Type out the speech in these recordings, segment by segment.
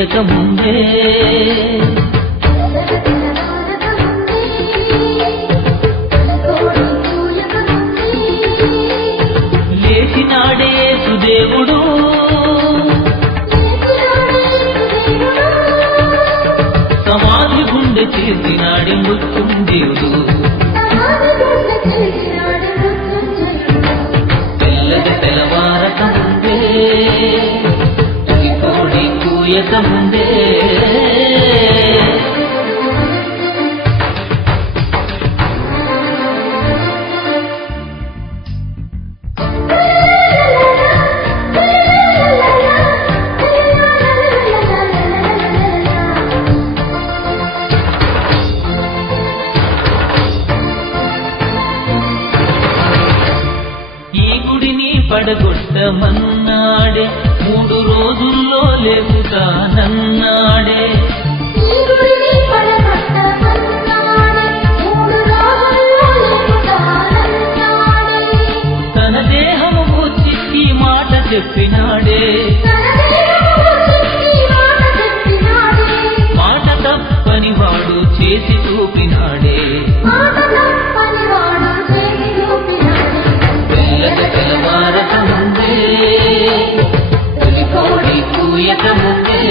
కూయక ముందే లేచినాడే సుదేవుడు సమాధి గుండె చేసినాడే మృత్యుంజయుడు తెల్లగా తెల్లవారక ముందే కోడి కూయక ముందే పడగొట్టమన్నాడే 3 రోజుల్లో లేపుతానన్నాడే తన దేహము గుర్చి మాట చెప్పినాడే మాట తప్పని వాడు చేసి చూపినాడే తెల్లవారక ముందే కోడి కూయక ముందే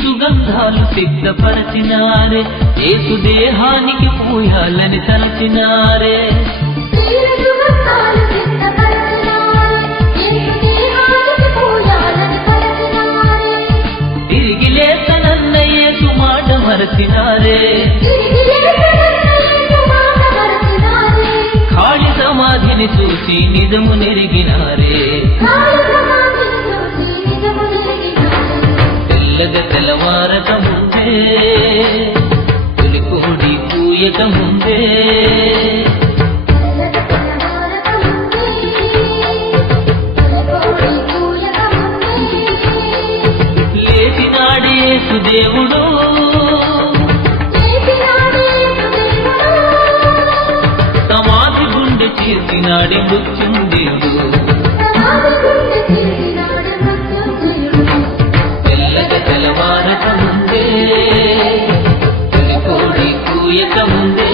సుగంధాలు సిద్ధపరచినారే యేసు దేహానికి పూయాలని తలచినారే తిరిగి లేతనన్న యేసు మాట మరచినారే ఖాళీ సమాధిని చూసి నిజము నెరిగినారే తెల్లగా తెల్లవారక ముందే కోడి కూయక ముందే లేచినాడే సుదేవుడు సమాధి గుండె చేసినాడే మృత్యుంజయుడు తెల్లవారక ముందే కోడి కూయక ముందే